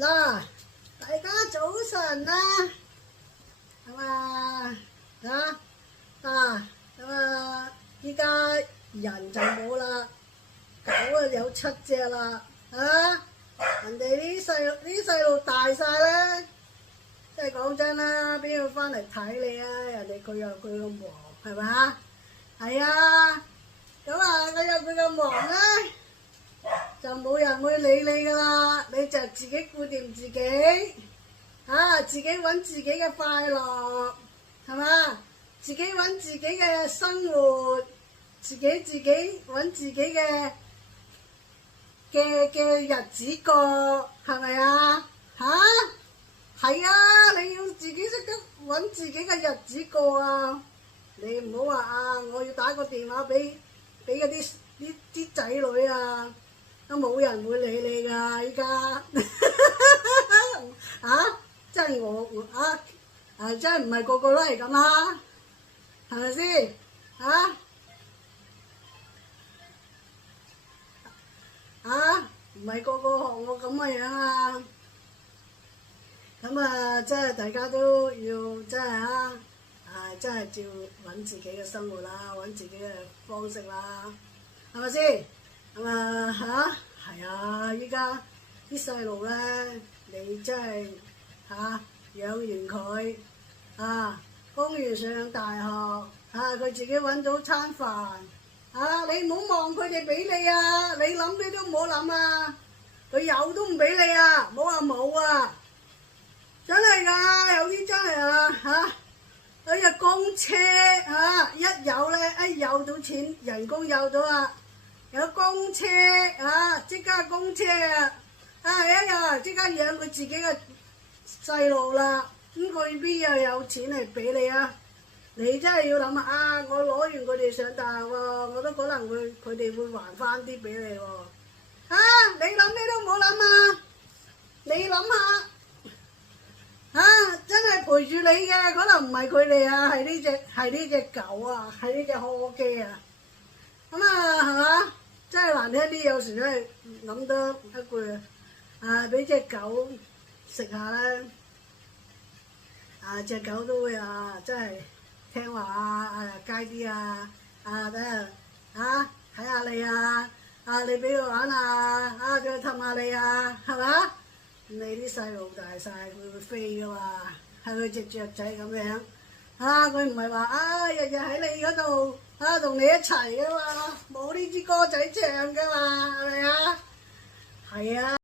嗱，大家早晨啦，依家人就冇啦，狗啊有7隻啦，人哋啲細路大晒咧，即係講真啦，邊個翻嚟睇你啊？人哋佢有佢個忙，係咪啊？係啊，咁佢有佢個忙咧，就冇人會理你噶啦，你就自己顧掂自己，自己揾自己嘅快樂，係嘛？自己揾自己嘅生活，自己揾自己嘅日子過，係咪啊？係啊，你要自己識得揾自己嘅日子過啊！你唔好話我要打個電話俾嗰啲仔女啊！都冇人會理你㗎，依家真係真係唔係個個都係咁啦，係咪先？唔係個個學我咁嘅樣啊！咁即係大家都要真係真係照揾自己嘅生活啦，揾自己嘅方式啦，係咪先？係啊！依家啲細路咧，你真係養完佢供完上大學佢自己揾到餐飯你唔好望佢哋俾你啊！你諗你都唔好諗啊！佢有都唔俾你啊！唔好話冇啊！真係㗎，有啲真係嗰隻公車一有到錢，人工有到有公車即刻公車即刻養佢自己嘅細路啦，咁佢邊又有錢嚟俾你啊？你真係要諗我攞完佢哋上大學喎，我都可能佢哋會還翻啲俾你喎。你諗你都唔好諗啊！你諗下真係陪住你嘅，可能唔係佢哋係呢隻狗係呢隻柯基係嘛？真係難聽啲，有時真係諗多一句俾隻狗食下咧，隻狗都會真係聽話乖啲等睇下你你俾佢玩再氹下你係嘛？你啲細路大晒，佢會飛噶嘛？係佢隻雀仔咁樣佢唔係話日日喺你嗰度同你一齊噶嘛，冇呢支歌仔唱噶嘛，係咪啊？係啊。